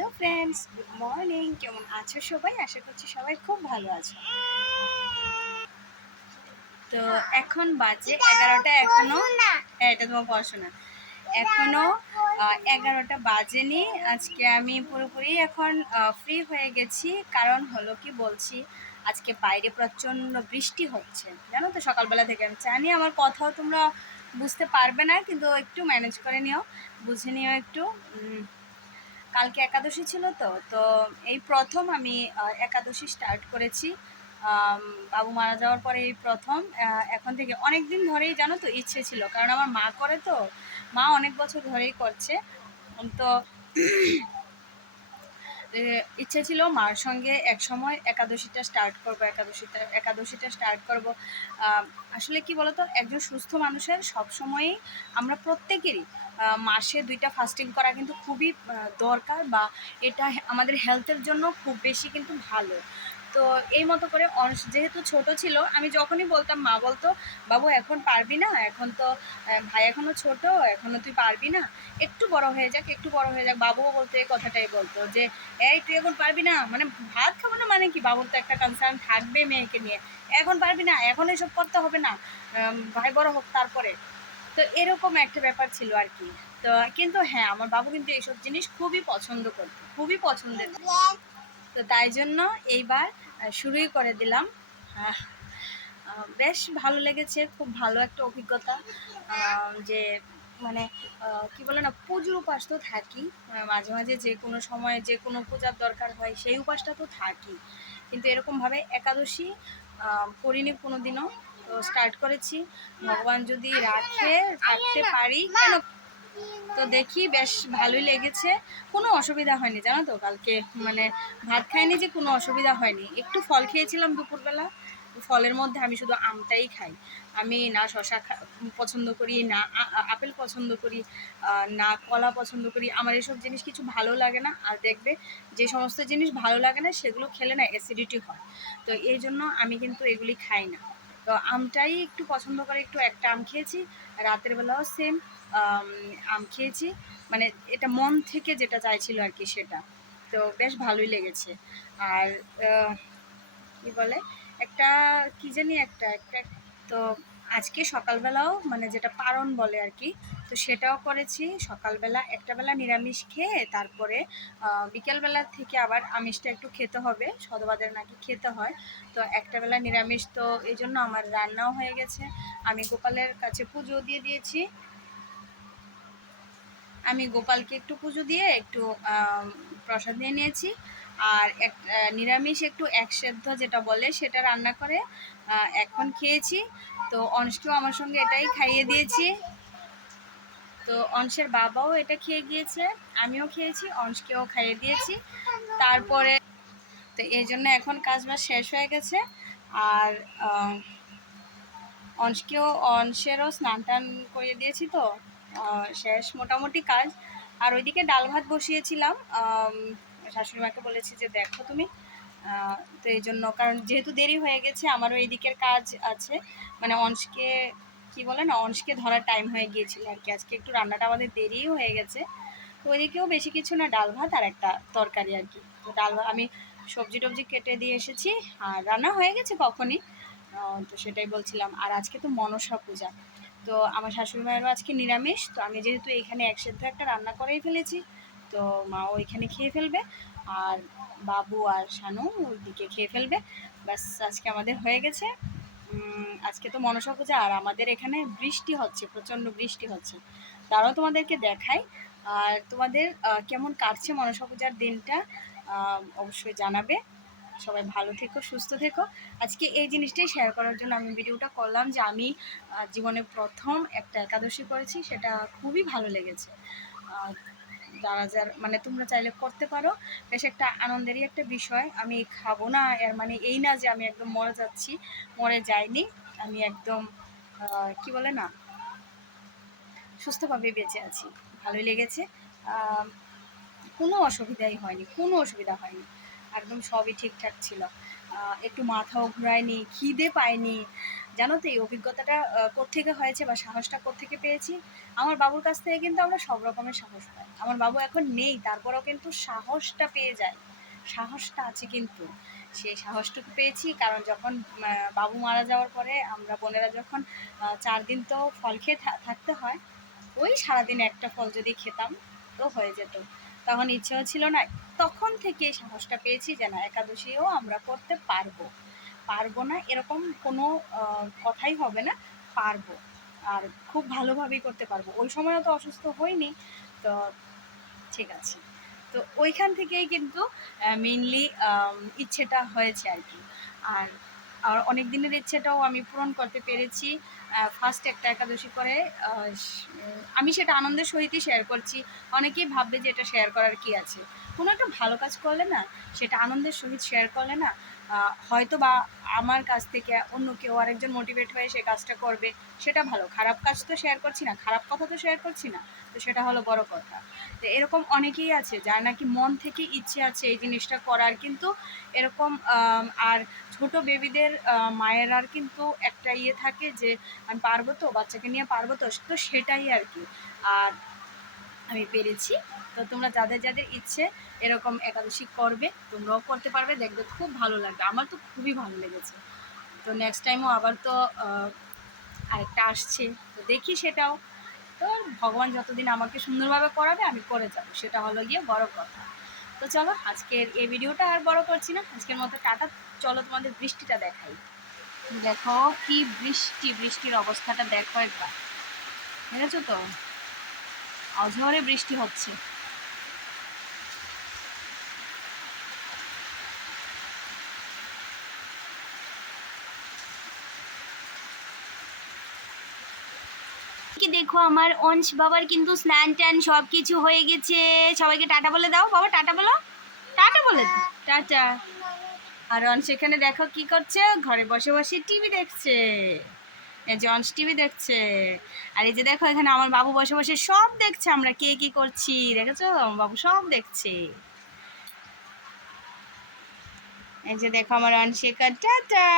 Hello friends, good morning. কেমন আছো সবাই? আশা করছি সবাই খুব ভালো আছো। তো এখন বাজে এগারোটা এখনও। হ্যাঁ এটা তোমার পড়াশোনা। এখনও এগারোটা বাজেনি। আজকে আমি পুরোপুরি এখন ফ্রি হয়ে গেছি। কারণ হলো কি বলছি, আজকে বাইরে প্রচণ্ড বৃষ্টি হচ্ছে। জানো তো, সকালবেলা থেকে আমি জানি আমার কথাও তোমরা বুঝতে পারবে না, কিন্তু একটু ম্যানেজ করে নিও, বুঝে নিও একটু। কালকে একাদশী ছিল তো তো এই প্রথম আমি একাদশী স্টার্ট করেছি। বাবু মারা যাওয়ার পরে এই প্রথম এখন থেকে অনেক দিন ধরেই জানো তো ইচ্ছে ছিল, কারণ আমার মা করে তো, মা অনেক বছর ধরেই করছে। তো ইচ্ছে ছিল মার সঙ্গে এক সময় একাদশীটা স্টার্ট করব, একাদশীটা একাদশীটা স্টার্ট করব। আসলে কি বলতো? একজন সুস্থ মানুষের সব সময়ই আমরা প্রত্যেকেরই মাসে দুইটা ফাস্টিং করা কিন্তু খুবই দরকার বা এটা আমাদের হেলথের জন্য খুব বেশি কিন্তু ভালো। তো এই মতো করে অংশ যেহেতু ছোট ছিল, আমি যখনই বলতাম, মা, বলতো, বাবু, এখন পারবি না? এখন তো ভাই এখনও ছোট, এখনও তুই পারবি না? একটু বড় হয়ে যাক, একটু বড় হয়ে যাক। বাবুও বলতো এই কথাটাই বলতো যে, এই, তুই এখন পারবি না? মানে ভাত খাব না মানে কি? বাবুর তো একটা কনসার্ন থাকবে মেয়েকে নিয়ে। এখন পারবি না? এখন এসব করতে হবে না? ভাই বড় হোক তারপরে। তো এরকম একটা ব্যাপার ছিল আর কি। তো কিন্তু হ্যাঁ আমার বাবু কিন্তু এইসব জিনিস খুবই পছন্দ করতো, খুবই পছন্দের। তো তাই জন্য এইবার শুরুই করে দিলাম। বেশ ভালো লেগেছে খুব ভালো একটা অভিজ্ঞতা। যে মানে কি বলে না পুজোর উপাস তো থাকি মাঝে মাঝে যে কোনো সময় যে কোনো পূজার দরকার হয় সেই উপাসটা তো থাকি কিন্তু এরকমভাবে একাদশী করিনি কোনো দিনও তো স্টার্ট করেছি। ভগবান যদি রাখে থাকতে পারি কেন তো দেখি, বেশ ভালোই লেগেছে। কোনো অসুবিধা হয়নি, জানো তো? কালকে মানে ভাত খাইনি যে কোনো অসুবিধা হয়নি। একটু ফল খেয়েছিলাম দুপুরবেলা। ফলের মধ্যে আমি শুধু আমটাই খাই। আমি না শশা পছন্দ করি, না আপেল পছন্দ করি না কলা পছন্দ করি। আমার এসব জিনিস কিছু ভালো লাগে না। আর দেখবে, যে সমস্ত জিনিস ভালো লাগে না, সেগুলো খেলে না অ্যাসিডিটি হয়। তো এই জন্য আমি কিন্তু এগুলি খাই না। তো আমটাই একটু পছন্দ করে, একটু একটা আম খেয়েছি। রাতের বেলাও সেম আম খেয়েছি। মানে এটা মন থেকে যেটা চাইছিল আর কি সেটা। তো বেশ ভালোই লেগেছে। আর কি বলে? একটা, কি জানি একটা একটা, তো আজকে সকালবেলাও মানে যেটা পারণ বলে আর কি, তো সেটাও করেছি। সকালবেলা একটা বেলা নিরামিষ খেয়ে তারপরে বিকেলবেলা থেকে আবার আমিষটা একটু খেতে হবে। সদবাদের নাকি খেতে হয়। তো একটা বেলা নিরামিষ তো এই জন্য আমার রান্নাও হয়ে গেছে। আমি গোপালের কাছে পুজো দিয়ে দিয়েছি। আমি গোপালকে একটু পুজো দিয়ে একটু প্রসাদ নিয়ে নিয়েছি। আর এক নিরামিষ একটু এক সেদ্ধ যেটা বলে সেটা রান্না করে এখন খেয়েছি। তো অংশকেও আমার সঙ্গে এটাই খাইয়ে দিয়েছি। তো অংশের বাবাও এটা খেয়ে গিয়েছে, আমিও খেয়েছি, অংশকেও খাইয়ে দিয়েছি। তারপরে তো এই জন্য এখন কাজ বাজ শেষ হয়ে গেছে। আর অংশকেও, অংশেরও স্নান টান করিয়ে দিয়েছি তো। শেষ মোটামুটি কাজ। আর ওইদিকে ডাল ভাত বসিয়েছিলাম। শাশুড়ি মাকে বলেছি যে, দেখো তুমি। তো এই জন্য, কারণ যেহেতু দেরি হয়ে গেছে, আমারও এই দিকের কাজ আছে। মানে অংশকে, কি বলে না, অংশকে ধরার টাইম হয়ে গিয়েছিল আর কি। আজকে একটু রান্নাটা আমাদের দেরিও হয়ে গেছে। তো ওইদিকেও বেশি কিছু না, ডাল ভাত আর একটা তরকারি আর কি। তো ডাল ভাত আমি সবজি টবজি কেটে দিয়ে এসেছি। আর রান্না হয়ে গেছে কখনই। তো সেটাই বলছিলাম। আর আজকে তো মনসা পূজা। তো আমার শাশুড়ি মায়েরও আজকে নিরামিষ, তো আমি যেহেতু এখানে একসাথে একটা রান্না করেই ফেলেছি, তো মাও এখানে খেয়ে ফেলবে আর বাবু আর শানু ওইদিকে খেয়ে ফেলবে। ব্যাস, আজকে আমাদের হয়ে গেছে। আজকে তো মনসা পূজা আর আমাদের এখানে বৃষ্টি হচ্ছে, প্রচণ্ড বৃষ্টি হচ্ছে। তারাও তোমাদেরকে দেখাই। আর তোমাদের কেমন কাটছে মনসা পূজার দিনটা অবশ্যই জানাবে। সবাই ভালো থেকো, সুস্থ থেকো। আজকে এই জিনিসটাই শেয়ার করার জন্য আমি ভিডিওটা করলাম যে আমি জীবনে প্রথম একটা একাদশী করেছি, সেটা খুবই ভালো লেগেছে। যারা যারা মানে তোমরা চাইলে করতে পারো, বেশ একটা আনন্দেরই একটা বিষয়। আমি খাব না, এর মানে এই না যে আমি একদম মরে যাচ্ছি, মরে যাইনি। আমি একদম কি বলে না? সুস্থভাবে বেঁচে আছি। ভালোই লেগেছে। কোনো অসুবিধাই হয়নি, কোনো অসুবিধা হয়নি। একদম সবই ঠিকঠাক ছিল। একটু মাথাও ঘুরায়নি, খিদে পায়নি। জানো তো এই অভিজ্ঞতাটা কোত্থেকে হয়েছে বা সাহসটা কোত্থেকে পেয়েছি? আমার বাবুর কাছ থেকে কিন্তু আমরা সব রকমের সাহস পাই। আমার বাবু এখন নেই, তারপরেও কিন্তু সাহসটা পেয়ে যায়। সাহসটা আছে কিন্তু। সেই সাহসটুকু পেয়েছি, কারণ যখন বাবু মারা যাওয়ার পরে আমরা বোনেরা যখন চার দিন তো ফল খেয়ে থাকতে হয়, ওই সারাদিন একটা ফল যদি খেতাম তো হয়ে যেত। তখন ইচ্ছেও ছিল না, তখন থেকে সাহসটা পেয়েছি যে না, একাদশীও আমরা করতে পারব। পারব না এরকম কোনো কথাই হবে না, পারব। আর খুব ভালোভাবেই করতে পারব। ওই সময়ও তো অসুস্থ হইনি, তো ঠিক আছে। তো ওইখান থেকেই কিন্তু মেইনলি ইচ্ছেটা হয়েছে আর কি। আর আর অনেক দিনের ইচ্ছেটাও আমি পূরণ করতে পেরেছি ফার্স্ট একটা একাদশী করে আমি সেটা আনন্দের সহিতই শেয়ার করছি। অনেকেই ভাববে যে এটা শেয়ার করার কি আছে? কোনো একটা ভালো কাজ করলে না, সেটা আনন্দের সহিত শেয়ার করলে না হয়তো বা আমার কাছ থেকে অন্য কেউ আরেকজন মোটিভেট হয়ে সে কাজটা করবে, সেটা ভালো। খারাপ কাজ তো শেয়ার করছি না, খারাপ কথা তো শেয়ার করছি না, তো সেটা হলো বড় কথা। তো এরকম অনেকেই আছে যার নাকি মন থেকে ইচ্ছে আছে এই জিনিসটা করার, কিন্তু এরকম আর ছোট বেবিদের মায়েরার কিন্তু একটা ইয়ে থাকে যে, আমি পারব তো, বাচ্চাকে নিয়ে পারব তো? তো সেটাই আর কি। আর আমি পেরেছি। তো তোমরা যাদের যাদের ইচ্ছে এরকম একাদশী করবে, তোমরাও করতে পারবে, দেখবে খুব ভালো লাগবে। আমার তো খুবই ভালো লেগেছে। তো নেক্সট টাইমও আবার তো আরেকটা আসছে, তো দেখি সেটাও। তো ভগবান যতদিন আমাকে সুন্দরভাবে করাবে, আমি করে যাব। সেটা হলো গিয়ে বড় কথা। তো চলো, আজকের এই ভিডিওটা আর বড় করছি না। আজকের মতো টাটা। চলো তোমাদের বৃষ্টিটা দেখাই। দেখো কি বৃষ্টি, বৃষ্টির অবস্থাটা দেখো একবার। দেখেছ তো? অঝরে বৃষ্টি হচ্ছে। দেখো, আমার অংশ বাবার কিন্তু স্নান ট্যান সব কিছু হয়ে গেছে। সবাইকে টাটা বলে দাও। বাবা, টাটা বলো। টাটা বলে টাটা। আর অংশ এখানে দেখো কি করছে। ঘরে বসে বসে টিভি দেখছে। অংশ টিভি দেখছে। আর এই যে দেখো, এখানে আমার বাবু বসে বসে সব দেখছে, আমরা কে কি করছি, দেখেছ? আমার বাবু সব দেখছে। এই যে দেখো আমার অনশিকা টাটা!